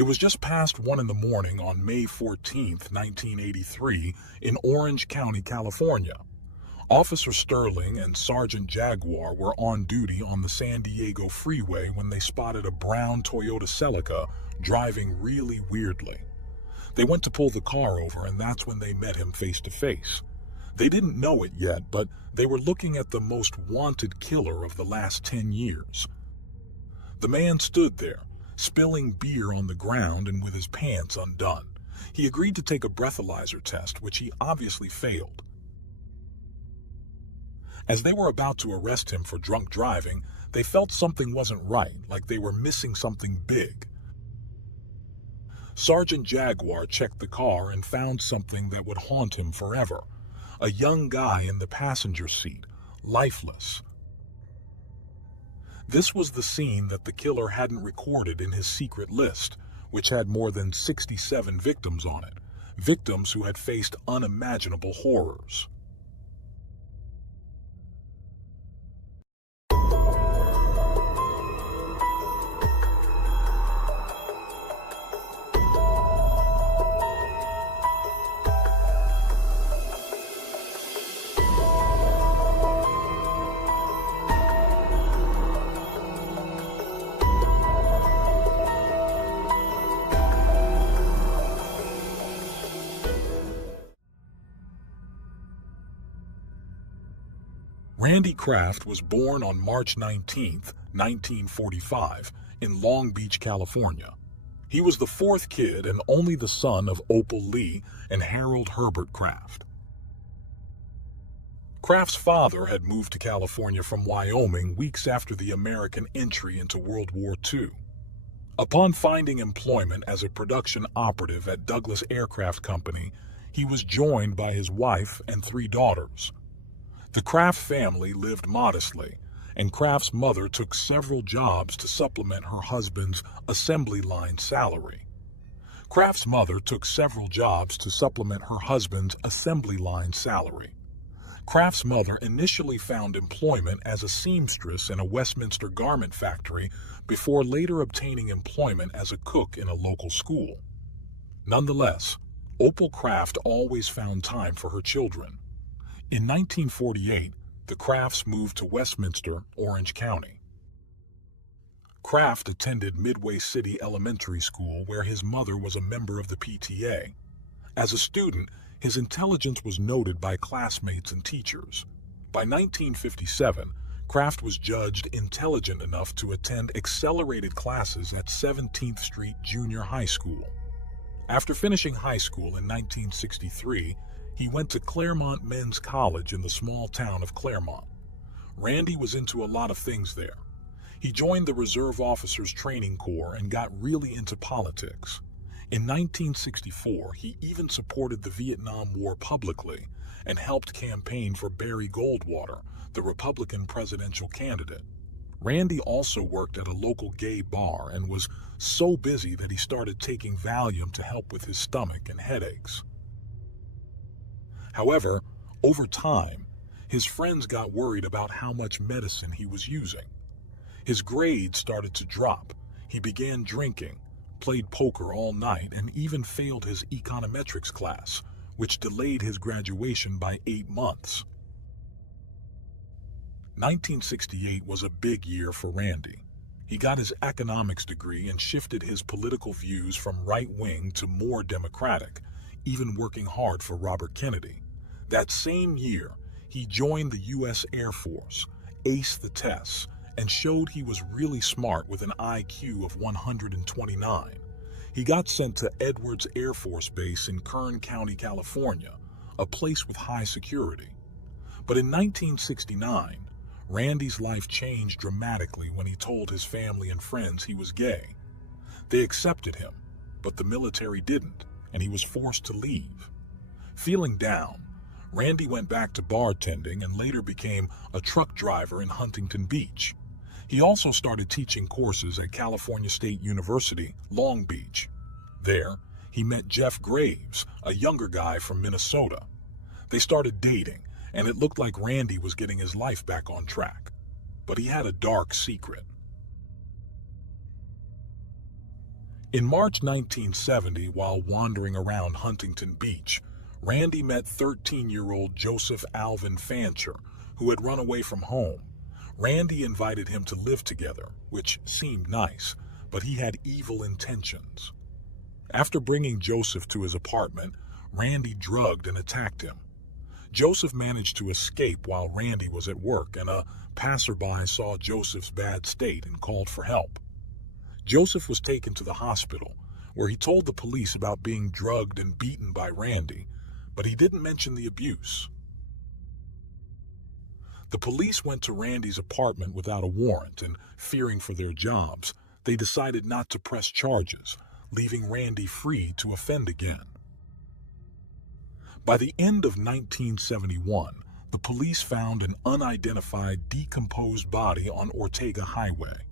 It was just past 1 in the morning on May 14th, 1983, in Orange County, California. Officer Sterling and Sergeant Jaguar were on duty on the San Diego freeway when they spotted a brown Toyota Celica driving really weirdly. They went to pull the car over, and that's when they met him face to face. They didn't know it yet, but they were looking at the most wanted killer of the last 10 years. The man stood there, spilling beer on the ground and with his pants undone. He agreed to take a breathalyzer test, which he obviously failed. As they were about to arrest him for drunk driving, they felt something wasn't right, like they were missing something big. Sergeant Jaguar checked the car and found something that would haunt him forever. A young guy in the passenger seat, lifeless. This was the scene that the killer hadn't recorded in his secret list, which had more than 67 victims on it, victims who had faced unimaginable horrors. Randy Kraft was born on March 19, 1945, in Long Beach, California. He was the fourth kid and only the son of Opal Lee and Harold Herbert Kraft. Kraft's father had moved to California from Wyoming weeks after the American entry into World War II. Upon finding employment as a production operative at Douglas Aircraft Company, he was joined by his wife and 3 daughters. The Kraft family lived modestly, and Kraft's mother took several jobs to supplement her husband's assembly line salary. Kraft's mother took several jobs to supplement her husband's assembly line salary. Kraft's mother initially found employment as a seamstress in a Westminster garment factory before later obtaining employment as a cook in a local school. Nonetheless, Opal Kraft always found time for her children. In 1948, the Krafts moved to Westminster, Orange County. Kraft attended Midway City Elementary School, where his mother was a member of the PTA. As a student, his intelligence was noted by classmates and teachers. By 1957, Kraft was judged intelligent enough to attend accelerated classes at 17th Street Junior High School. After finishing high school in 1963, he went to Claremont Men's College in the small town of Claremont. Randy was into a lot of things there. He joined the Reserve Officers Training Corps and got really into politics. In 1964, he even supported the Vietnam War publicly and helped campaign for Barry Goldwater, the Republican presidential candidate. Randy also worked at a local gay bar and was so busy that he started taking Valium to help with his stomach and headaches. However, over time, his friends got worried about how much medicine he was using. His grades started to drop. He began drinking, played poker all night, and even failed his econometrics class, which delayed his graduation by 8 months. 1968 was a big year for Randy. He got his economics degree and shifted his political views from right-wing to more democratic, even working hard for Robert Kennedy. That same year, he joined the U.S. Air Force, aced the tests, and showed he was really smart with an IQ of 129. He got sent to Edwards Air Force Base in Kern County, California, a place with high security. But in 1969, Randy's life changed dramatically when he told his family and friends he was gay. They accepted him, but the military didn't, and he was forced to leave. Feeling down, Randy went back to bartending and later became a truck driver in Huntington Beach. He also started teaching courses at California State University, Long Beach. There, he met Jeff Graves, a younger guy from Minnesota. They started dating, and it looked like Randy was getting his life back on track. But he had a dark secret. In March 1970, while wandering around Huntington Beach, Randy met 13-year-old Joseph Alvin Fancher, who had run away from home. Randy invited him to live together, which seemed nice, but he had evil intentions. After bringing Joseph to his apartment, Randy drugged and attacked him. Joseph managed to escape while Randy was at work, and a passerby saw Joseph's bad state and called for help. Joseph was taken to the hospital, where he told the police about being drugged and beaten by Randy, but he didn't mention the abuse. The police went to Randy's apartment without a warrant, and fearing for their jobs, they decided not to press charges, leaving Randy free to offend again. By the end of 1971, the police found an unidentified, decomposed body on Ortega Highway.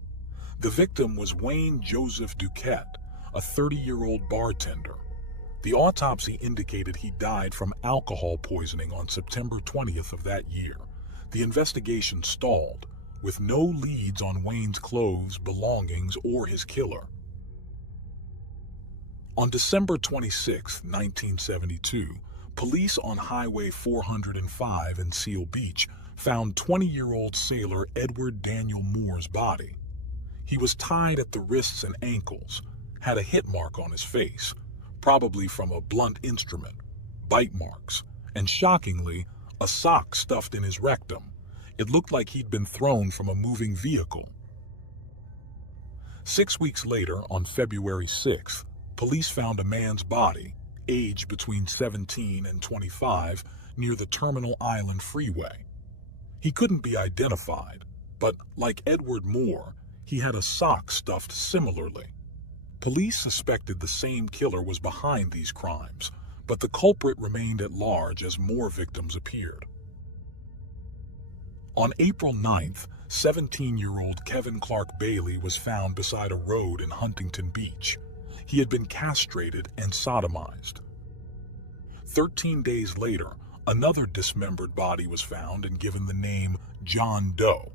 The victim was Wayne Joseph Duquette, a 30-year-old bartender. The autopsy indicated he died from alcohol poisoning on September 20th of that year. The investigation stalled, with no leads on Wayne's clothes, belongings, or his killer. On December 26, 1972, police on Highway 405 in Seal Beach found 20-year-old sailor Edward Daniel Moore's body. He was tied at the wrists and ankles, had a hit mark on his face, probably from a blunt instrument, bite marks, and shockingly, a sock stuffed in his rectum. It looked like he'd been thrown from a moving vehicle. 6 weeks later, on February 6th, police found a man's body, aged between 17 and 25, near the Terminal Island Freeway. He couldn't be identified, but like Edward Moore, he had a sock stuffed similarly. Police suspected the same killer was behind these crimes, but the culprit remained at large as more victims appeared. On April 9th, 17-year-old Kevin Clark Bailey was found beside a road in Huntington Beach. He had been castrated and sodomized. 13 days later, another dismembered body was found and given the name John Doe.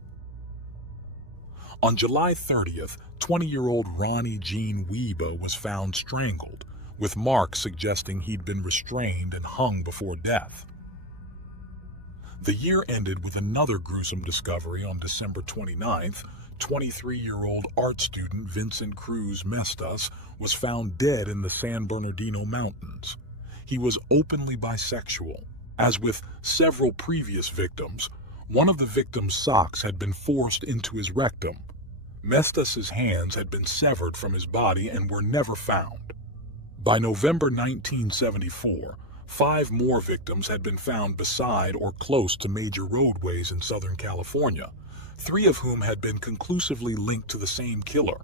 On July 30th, 20-year-old Ronnie Jean Wiebe was found strangled, with marks suggesting he'd been restrained and hung before death. The year ended with another gruesome discovery on December 29th. 23-year-old art student Vincent Cruz Mestas was found dead in the San Bernardino Mountains. He was openly bisexual. As with several previous victims, one of the victim's socks had been forced into his rectum. Mestas's hands had been severed from his body and were never found. By November 1974, 5 more victims had been found beside or close to major roadways in Southern California, 3 of whom had been conclusively linked to the same killer.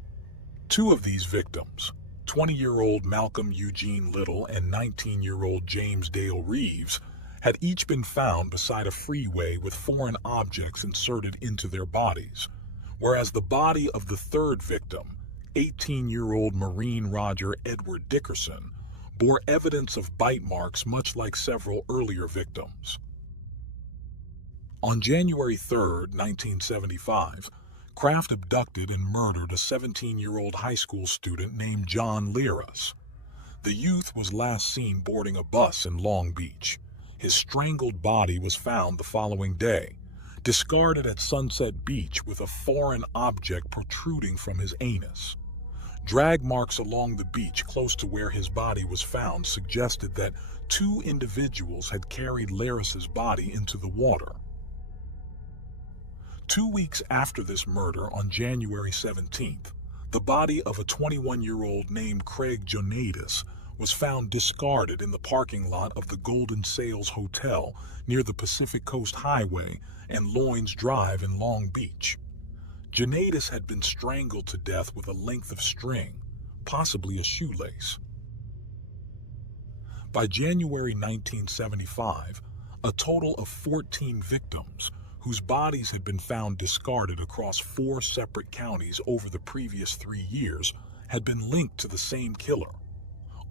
2 of these victims, 20-year-old Malcolm Eugene Little and 19-year-old James Dale Reeves, had each been found beside a freeway with foreign objects inserted into their bodies, whereas the body of the 3rd victim, 18-year-old Marine Roger Edward Dickerson, bore evidence of bite marks much like several earlier victims. On January 3, 1975, Kraft abducted and murdered a 17-year-old high school student named John Liras. The youth was last seen boarding a bus in Long Beach. His strangled body was found the following day, discarded at Sunset Beach with a foreign object protruding from his anus. Drag marks along the beach close to where his body was found suggested that 2 individuals had carried Larris's body into the water. 2 weeks after this murder, on January 17th, the body of a 21-year-old named Craig Jonadis was found discarded in the parking lot of the Golden Sails Hotel near the Pacific Coast Highway and Loynes Drive in Long Beach. Jonadis had been strangled to death with a length of string, possibly a shoelace. By January 1975, a total of 14 victims, whose bodies had been found discarded across 4 separate counties over the previous 3 years, had been linked to the same killer.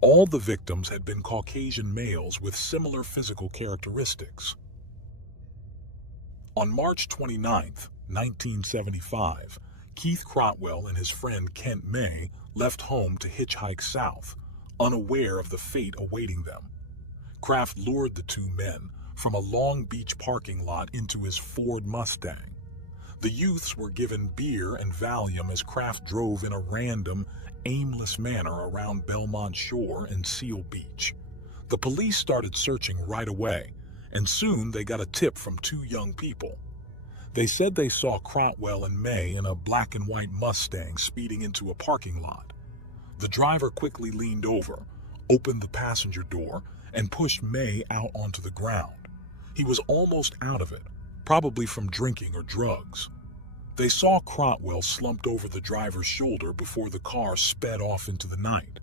All the victims had been Caucasian males with similar physical characteristics. On March 29, 1975, Keith Crotwell and his friend Kent May left home to hitchhike south, unaware of the fate awaiting them. Kraft lured the two men from a Long Beach parking lot into his Ford Mustang. The youths were given beer and Valium as Kraft drove in a random, aimless manner around Belmont Shore and Seal Beach. The police started searching right away, and soon they got a tip from two young people. They said they saw Crotwell and May in a black and white Mustang speeding into a parking lot. The driver quickly leaned over, opened the passenger door, and pushed May out onto the ground. He was almost out of it, probably from drinking or drugs. They saw Crotwell slumped over the driver's shoulder before the car sped off into the night.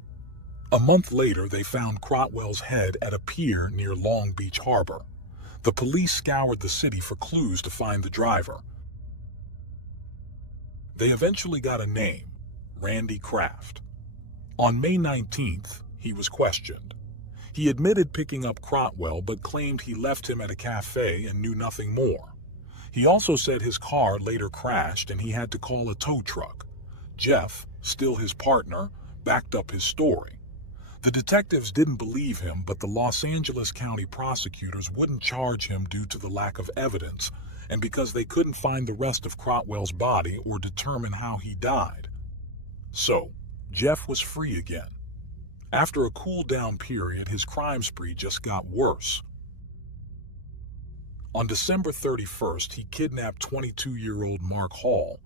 A month later, they found Crotwell's head at a pier near Long Beach Harbor. The police scoured the city for clues to find the driver. They eventually got a name, Randy Kraft. On May 19th, he was questioned. He admitted picking up Crotwell but claimed he left him at a cafe and knew nothing more. He also said his car later crashed and he had to call a tow truck. Jeff, still his partner, backed up his story. The detectives didn't believe him, but the Los Angeles County prosecutors wouldn't charge him due to the lack of evidence and because they couldn't find the rest of Crotwell's body or determine how he died. So, Jeff was free again. After a cool-down period, his crime spree just got worse. On December 31st, he kidnapped 22-year-old Mark Hall,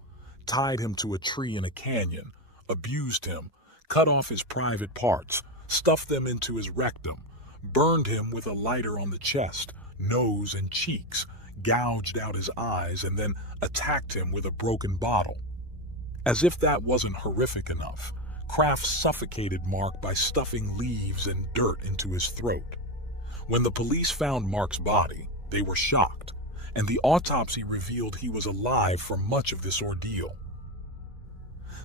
tied him to a tree in a canyon, abused him, cut off his private parts, stuffed them into his rectum, burned him with a lighter on the chest, nose, and cheeks, gouged out his eyes, and then attacked him with a broken bottle. As if that wasn't horrific enough, Kraft suffocated Mark by stuffing leaves and dirt into his throat. When the police found Mark's body, they were shocked, and the autopsy revealed he was alive for much of this ordeal.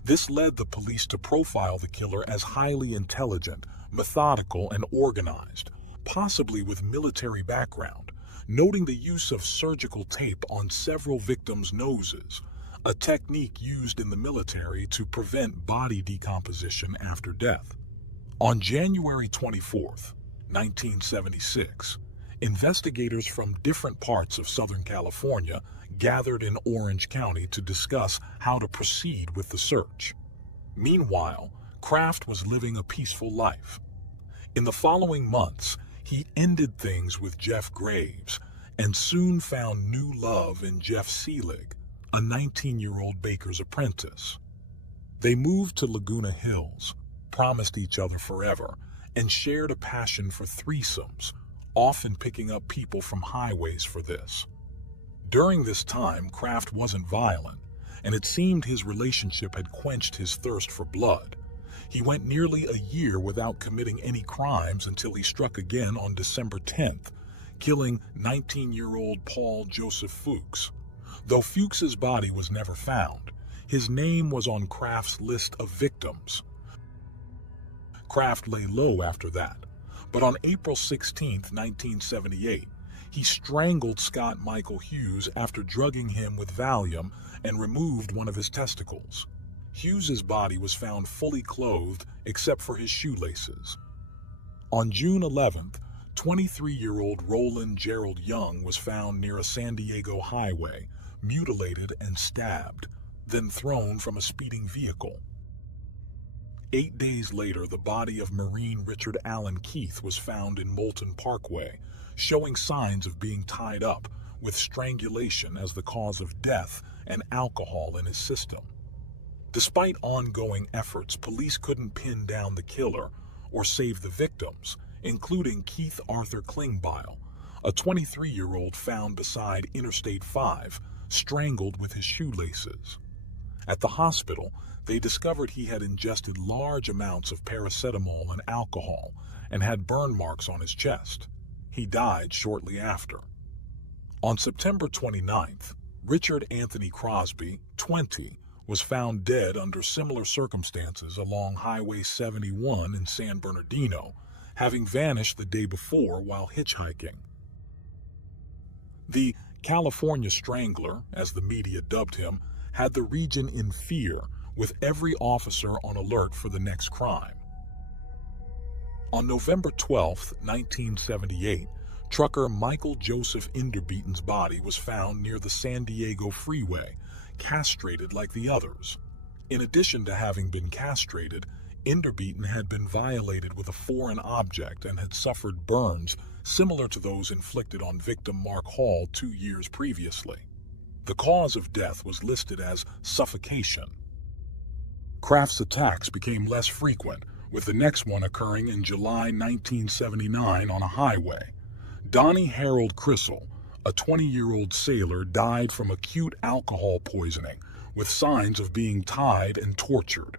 This led the police to profile the killer as highly intelligent, methodical, and organized, possibly with military background, noting the use of surgical tape on several victims' noses, a technique used in the military to prevent body decomposition after death. On January 24th, 1976, investigators from different parts of Southern California gathered in Orange County to discuss how to proceed with the search. Meanwhile, Kraft was living a peaceful life. In the following months, he ended things with Jeff Graves and soon found new love in Jeff Seelig, a 19-year-old baker's apprentice. They moved to Laguna Hills, promised each other forever, and shared a passion for threesomes, often picking up people from highways for this. During this time, Kraft wasn't violent, and it seemed his relationship had quenched his thirst for blood. He went nearly a year without committing any crimes until he struck again on December 10th, killing 19-year-old Paul Joseph Fuchs. Though Fuchs's body was never found, his name was on Kraft's list of victims. Kraft lay low after that, but on April 16, 1978, he strangled Scott Michael Hughes after drugging him with Valium and removed one of his testicles. Hughes's body was found fully clothed except for his shoelaces. On June 11th, 23-year-old Roland Gerald Young was found near a San Diego highway, mutilated and stabbed, then thrown from a speeding vehicle. 8 days later, the body of Marine Richard Allen Keith was found in Moulton Parkway, showing signs of being tied up, with strangulation as the cause of death and alcohol in his system. Despite ongoing efforts, police couldn't pin down the killer or save the victims, including Keith Arthur Klingbeil, a 23-year-old found beside Interstate 5, strangled with his shoelaces. At the hospital, they discovered he had ingested large amounts of paracetamol and alcohol and had burn marks on his chest. He died shortly after. On September 29th, Richard Anthony Crosby, 20, was found dead under similar circumstances along Highway 71 in San Bernardino, having vanished the day before while hitchhiking. The California Strangler, as the media dubbed him, had the region in fear, with every officer on alert for the next crime. On November 12, 1978, trucker Michael Joseph Inderbeaton's body was found near the San Diego freeway, castrated like the others. In addition to having been castrated, Inderbeaton had been violated with a foreign object and had suffered burns similar to those inflicted on victim Mark Hall 2 years previously. The cause of death was listed as suffocation. Kraft's attacks became less frequent, with the next one occurring in July 1979 on a highway. Donnie Harold Crissell, a 20-year-old sailor, died from acute alcohol poisoning, with signs of being tied and tortured.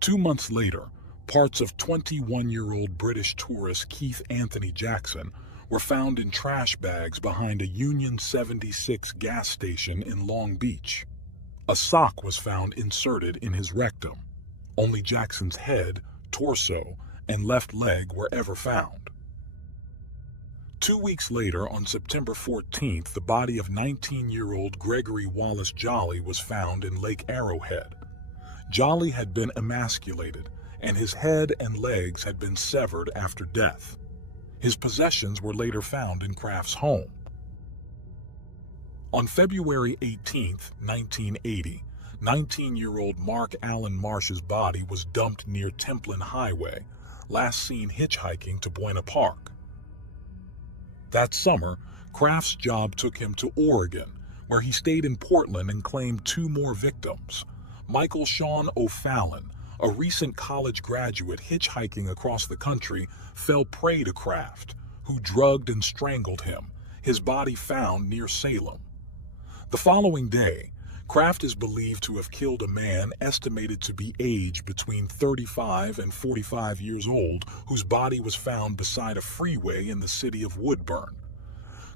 2 months later, parts of 21-year-old British tourist Keith Anthony Jackson were found in trash bags behind a Union 76 gas station in Long Beach. A sock was found inserted in his rectum. Only Jackson's head, torso, and left leg were ever found. 2 weeks later, on September 14th, the body of 19-year-old Gregory Wallace Jolly was found in Lake Arrowhead. Jolly had been emasculated, and his head and legs had been severed after death. His possessions were later found in Kraft's home. On February 18, 1980, 19-year-old Mark Allen Marsh's body was dumped near Templin Highway, last seen hitchhiking to Buena Park. That summer, Kraft's job took him to Oregon, where he stayed in Portland and claimed 2 more victims. Michael Sean O'Fallon, a recent college graduate hitchhiking across the country, fell prey to Kraft, who drugged and strangled him, his body found near Salem. The following day, Kraft is believed to have killed a man estimated to be aged between 35 and 45 years old, whose body was found beside a freeway in the city of Woodburn.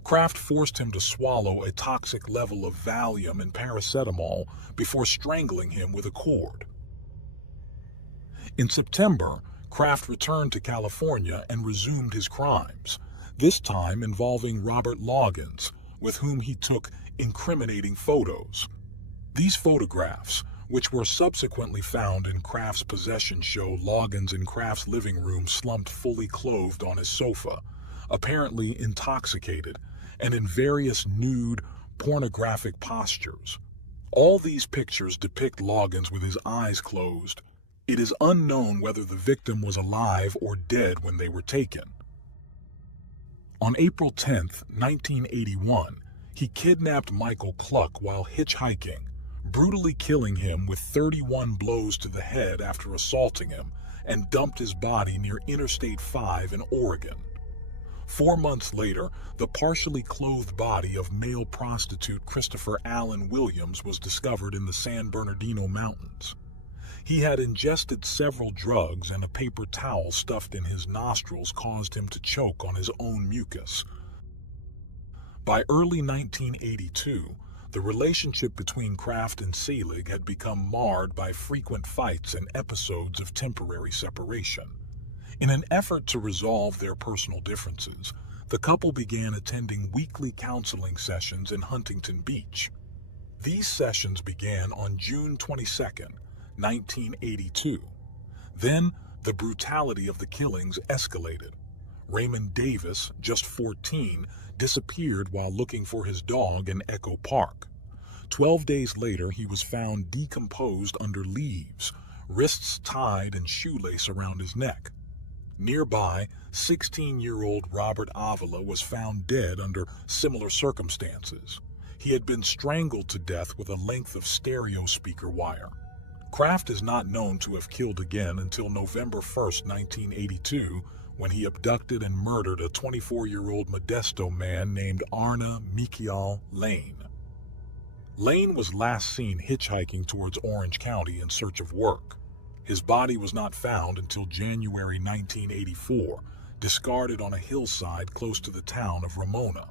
Kraft forced him to swallow a toxic level of Valium and paracetamol before strangling him with a cord. In September, Kraft returned to California and resumed his crimes, this time involving Robert Loggins, with whom he took incriminating photos. These photographs, which were subsequently found in Kraft's possession, show Loggins in Kraft's living room slumped fully clothed on his sofa, apparently intoxicated, and in various nude, pornographic postures. All these pictures depict Loggins with his eyes closed. It is unknown whether the victim was alive or dead when they were taken. On April 10, 1981, he kidnapped Michael Cluck while hitchhiking, brutally killing him with 31 blows to the head after assaulting him, and dumped his body near Interstate 5 in Oregon. 4 months later, the partially clothed body of male prostitute Christopher Allen Williams was discovered in the San Bernardino Mountains. He had ingested several drugs, and a paper towel stuffed in his nostrils caused him to choke on his own mucus. By early 1982, the relationship between Kraft and Selig had become marred by frequent fights and episodes of temporary separation. In an effort to resolve their personal differences, the couple began attending weekly counseling sessions in Huntington Beach. These sessions began on June 22, 1982. Then, the brutality of the killings escalated. Raymond Davis, just 14, disappeared while looking for his dog in Echo Park. 12 days later, he was found decomposed under leaves, wrists tied and shoelace around his neck. Nearby, 16-year-old Robert Avila was found dead under similar circumstances. He had been strangled to death with a length of stereo speaker wire. Kraft is not known to have killed again until November 1, 1982, when he abducted and murdered a 24-year-old Modesto man named Arna Mikial Lane. Lane was last seen hitchhiking towards Orange County in search of work. His body was not found until January 1984, discarded on a hillside close to the town of Ramona.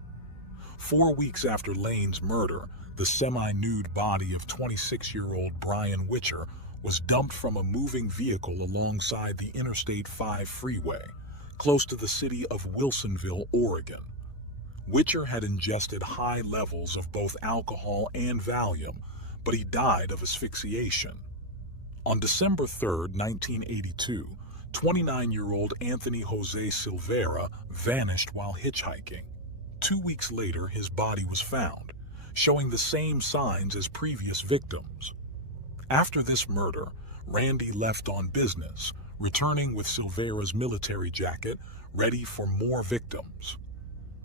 4 weeks after Lane's murder, the semi-nude body of 26-year-old Brian Witcher was dumped from a moving vehicle alongside the Interstate 5 freeway, close to the city of Wilsonville, Oregon. Witcher had ingested high levels of both alcohol and Valium, but he died of asphyxiation. On December 3, 1982, 29-year-old Anthony Jose Silveira vanished while hitchhiking. 2 weeks later, his body was found, showing the same signs as previous victims. After this murder, Randy left on business, returning with Silveira's military jacket, ready for more victims.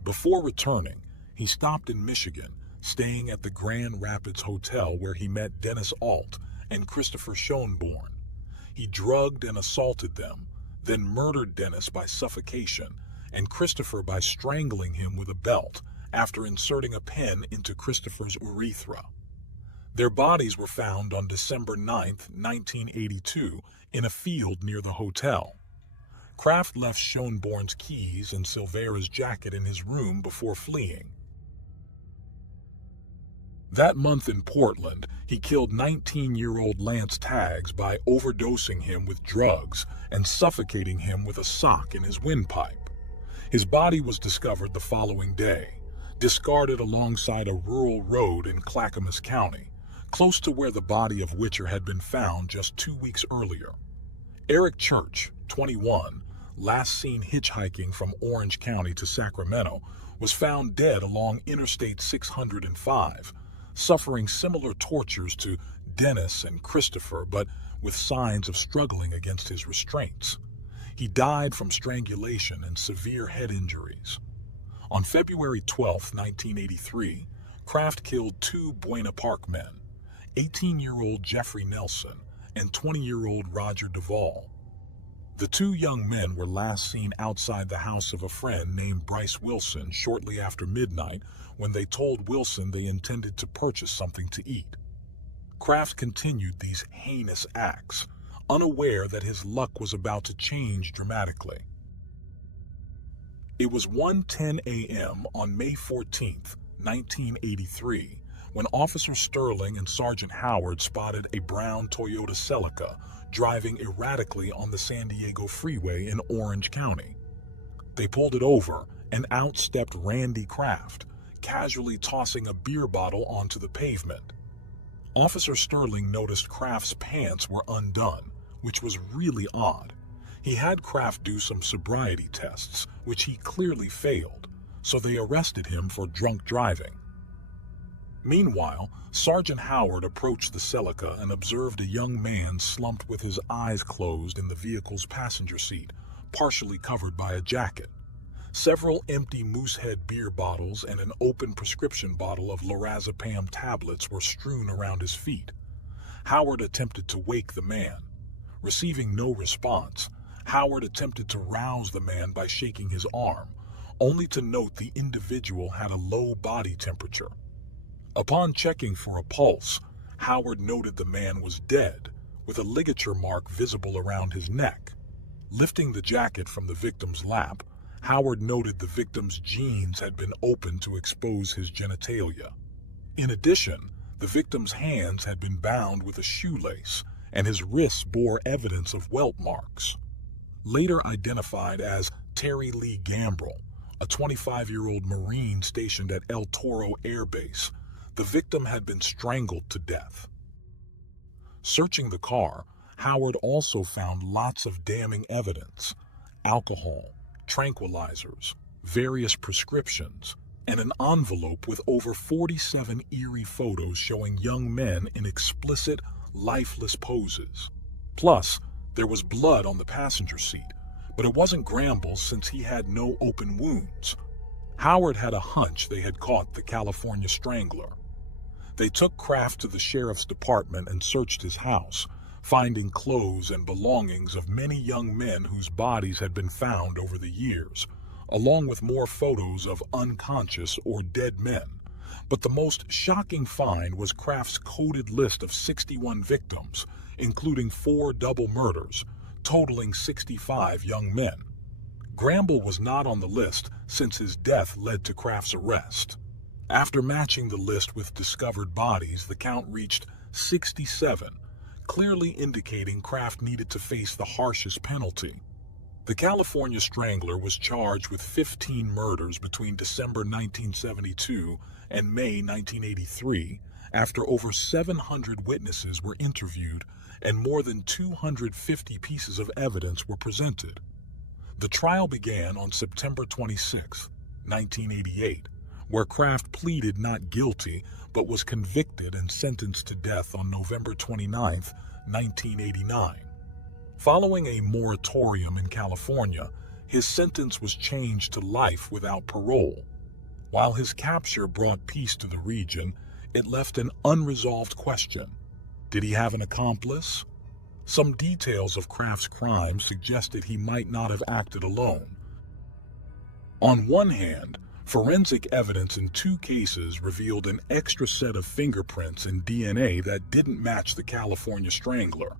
Before returning, he stopped in Michigan, staying at the Grand Rapids Hotel where he met Dennis Alt and Christopher Schoenborn. He drugged and assaulted them, then murdered Dennis by suffocation and Christopher by strangling him with a belt after inserting a pen into Christopher's urethra. Their bodies were found on December 9, 1982, in a field near the hotel. Kraft left Schoenborn's keys and Silveira's jacket in his room before fleeing. That month in Portland, he killed 19-year-old Lance Taggs by overdosing him with drugs and suffocating him with a sock in his windpipe. His body was discovered the following day, discarded alongside a rural road in Clackamas County, close to where the body of Witcher had been found just 2 weeks earlier. Eric Church, 21, last seen hitchhiking from Orange County to Sacramento, was found dead along Interstate 605, suffering similar tortures to Dennis and Christopher, but with signs of struggling against his restraints. He died from strangulation and severe head injuries. On February 12, 1983, Kraft killed 2 Buena Park men, 18-year-old Jeffrey Nelson and 20-year-old Roger Duvall. The 2 young men were last seen outside the house of a friend named Bryce Wilson shortly after midnight when they told Wilson they intended to purchase something to eat. Kraft continued these heinous acts, unaware that his luck was about to change dramatically. It was 1:10 a.m. on May 14, 1983, when Officer Sterling and Sergeant Howard spotted a brown Toyota Celica driving erratically on the San Diego freeway in Orange County. They pulled it over and out stepped Randy Kraft, casually tossing a beer bottle onto the pavement. Officer Sterling noticed Kraft's pants were undone, which was really odd. He had Kraft do some sobriety tests, which he clearly failed, so they arrested him for drunk driving. Meanwhile, Sergeant Howard approached the Celica and observed a young man slumped with his eyes closed in the vehicle's passenger seat, partially covered by a jacket. Several empty Moosehead beer bottles and an open prescription bottle of lorazepam tablets were strewn around his feet. Howard attempted to wake the man. Receiving no response, Howard attempted to rouse the man by shaking his arm, only to note the individual had a low body temperature. Upon checking for a pulse, Howard noted the man was dead, with a ligature mark visible around his neck. Lifting the jacket from the victim's lap, Howard noted the victim's jeans had been opened to expose his genitalia. In addition, the victim's hands had been bound with a shoelace, and his wrists bore evidence of welt marks. Later identified as Terry Lee Gambrell, a 25-year-old Marine stationed at El Toro Air Base, the victim had been strangled to death. Searching the car, Howard also found lots of damning evidence: alcohol, tranquilizers, various prescriptions, and an envelope with over 47 eerie photos showing young men in explicit, lifeless poses. Plus, there was blood on the passenger seat, but it wasn't Gambrell's since he had no open wounds. Howard had a hunch they had caught the California Strangler. They took Kraft to the sheriff's department and searched his house, finding clothes and belongings of many young men whose bodies had been found over the years, along with more photos of unconscious or dead men. But the most shocking find was Kraft's coded list of 61 victims, including 4 double murders, totaling 65 young men. Gambrell was not on the list since his death led to Kraft's arrest. After matching the list with discovered bodies, the count reached 67, clearly indicating Kraft needed to face the harshest penalty. The California Strangler was charged with 15 murders between December 1972 and May 1983, after over 700 witnesses were interviewed and more than 250 pieces of evidence were presented. The trial began on September 26, 1988, where Kraft pleaded not guilty but was convicted and sentenced to death on November 29, 1989. Following a moratorium in California, his sentence was changed to life without parole. While his capture brought peace to the region, it left an unresolved question. Did he have an accomplice? Some details of Kraft's crime suggested he might not have acted alone. On one hand, forensic evidence in 2 cases revealed an extra set of fingerprints and DNA that didn't match the California Strangler.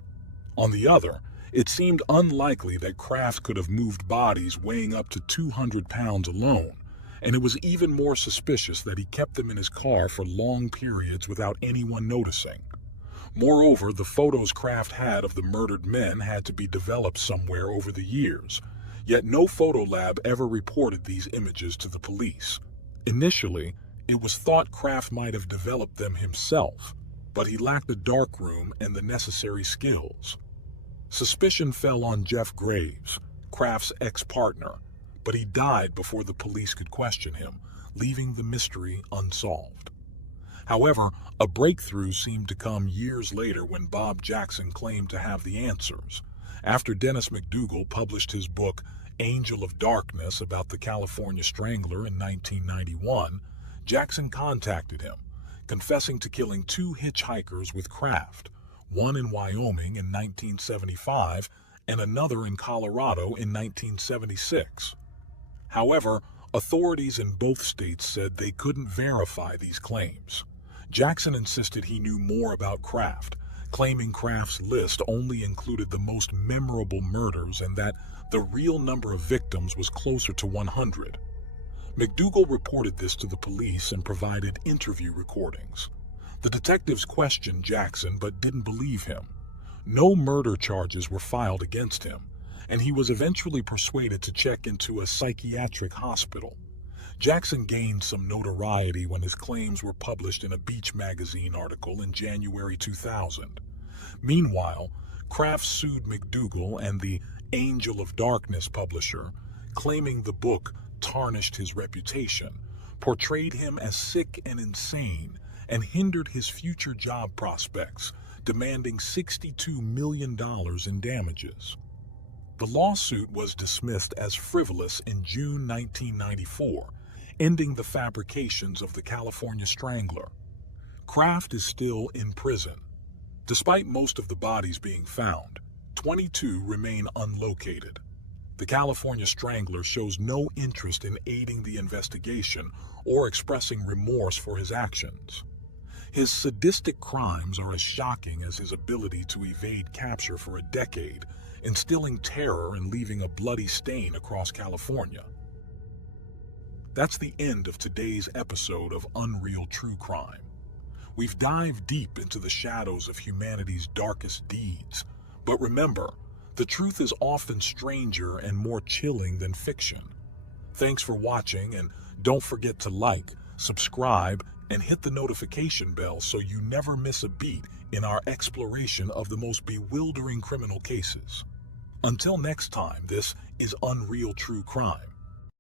On the other, it seemed unlikely that Kraft could have moved bodies weighing up to 200 pounds alone, and it was even more suspicious that he kept them in his car for long periods without anyone noticing. Moreover, the photos Kraft had of the murdered men had to be developed somewhere over the years, yet no photo lab ever reported these images to the police. Initially, it was thought Kraft might have developed them himself, but he lacked a darkroom and the necessary skills. Suspicion fell on Jeff Graves, Kraft's ex-partner, but he died before the police could question him, leaving the mystery unsolved. However, a breakthrough seemed to come years later when Bob Jackson claimed to have the answers. After Dennis McDougal published his book, Angel of Darkness, about the California Strangler in 1991, Jackson contacted him, confessing to killing 2 hitchhikers with Kraft, one in Wyoming in 1975 and another in Colorado in 1976. However, authorities in both states said they couldn't verify these claims. Jackson insisted he knew more about Kraft, claiming Kraft's list only included the most memorable murders and that the real number of victims was closer to 100. McDougal reported this to the police and provided interview recordings. The detectives questioned Jackson but didn't believe him. No murder charges were filed against him, and he was eventually persuaded to check into a psychiatric hospital. Jackson gained some notoriety when his claims were published in a Beach magazine article in January 2000. Meanwhile, Kraft sued McDougal and the Angel of Darkness publisher, claiming the book tarnished his reputation, portrayed him as sick and insane, and hindered his future job prospects, demanding $62 million in damages. The lawsuit was dismissed as frivolous in June 1994, ending the fabrications of the California Strangler. Kraft is still in prison. Despite most of the bodies being found, 22 remain unlocated. The California Strangler shows no interest in aiding the investigation or expressing remorse for his actions. His sadistic crimes are as shocking as his ability to evade capture for a decade, instilling terror and leaving a bloody stain across California. That's the end of today's episode of Unreal True Crime. We've dived deep into the shadows of humanity's darkest deeds, but remember, the truth is often stranger and more chilling than fiction. Thanks for watching, and don't forget to like, subscribe, and hit the notification bell so you never miss a beat in our exploration of the most bewildering criminal cases. Until next time, this is Unreal True Crime.